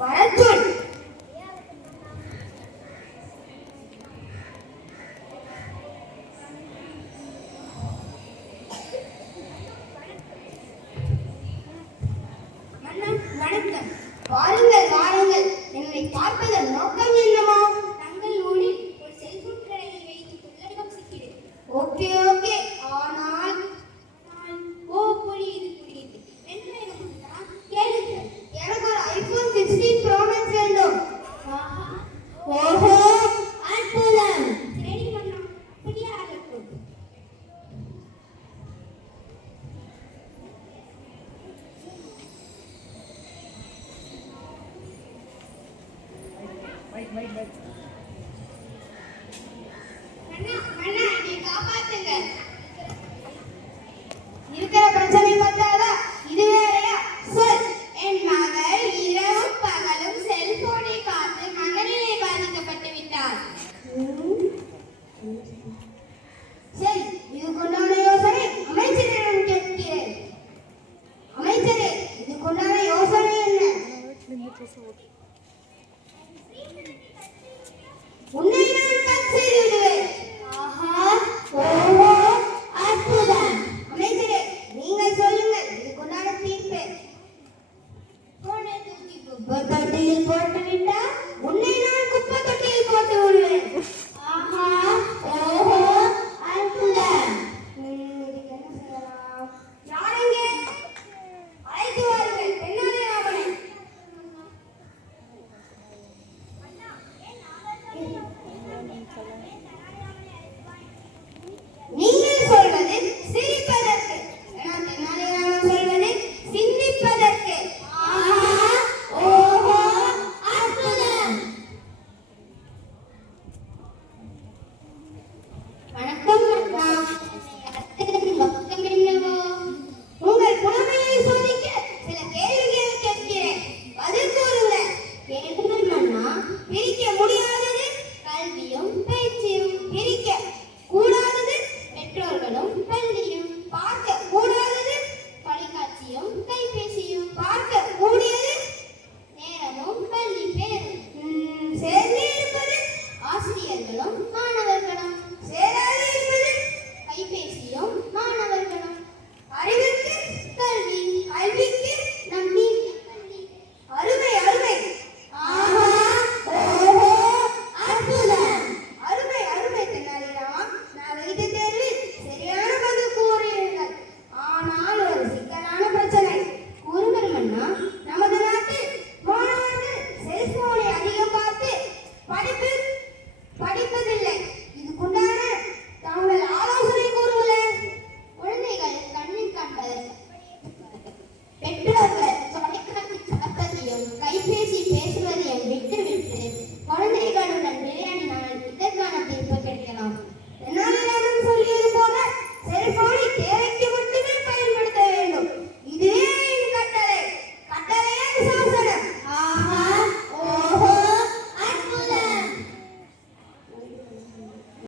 வரச்சொல். வணக்கம். வாருங்கள் வாருங்கள். என்னை பார்ப்பதன் நோக்கம் என்னமா? தங்கள் ஊரில் ஒரு செல்போன் கடையை வைத்து கொள்ள யோசிக்கிறேன். Okay okay. ஆனால் ஓ புரியுது புரியுது. என்ன வேணும்னா கேளுங்க. எனக்கு ஒரு ஐபோன் 16 ப்ரோ மேக்ஸ் வேண்டும். ஓஹோ அற்புதம். சரி மன்னா, அப்படியே ஆகட்டும். மன்னா என்னை காப்பாத்துங்க. இருக்கிற பிரச்சனை பார்த்தாதா இது வேறையா? சொல். என் மகள் இரவும் பகலும் செல்போனை பார்த்து மனநிலை பாதிக்கப்பட்டு விட்டார். சரி, இதுக்குண்டான யோசனை அமைச்சரிடம் கேட்கிறேன். அமைச்சரே, இதுக்குண்டான யோசனை என்ன? உன்னை நான் கட் செய்து விடுவேன். ஆஹா, ஓஹோ, அற்புதம். அமைச்சரே, நீங்கள் சொல்லுங்கள், இதுக்குண்டான தீர்ப்பு. போனை தூக்கி குப்பை தொட்டியில் போட்டுவிட்டால் உன்னை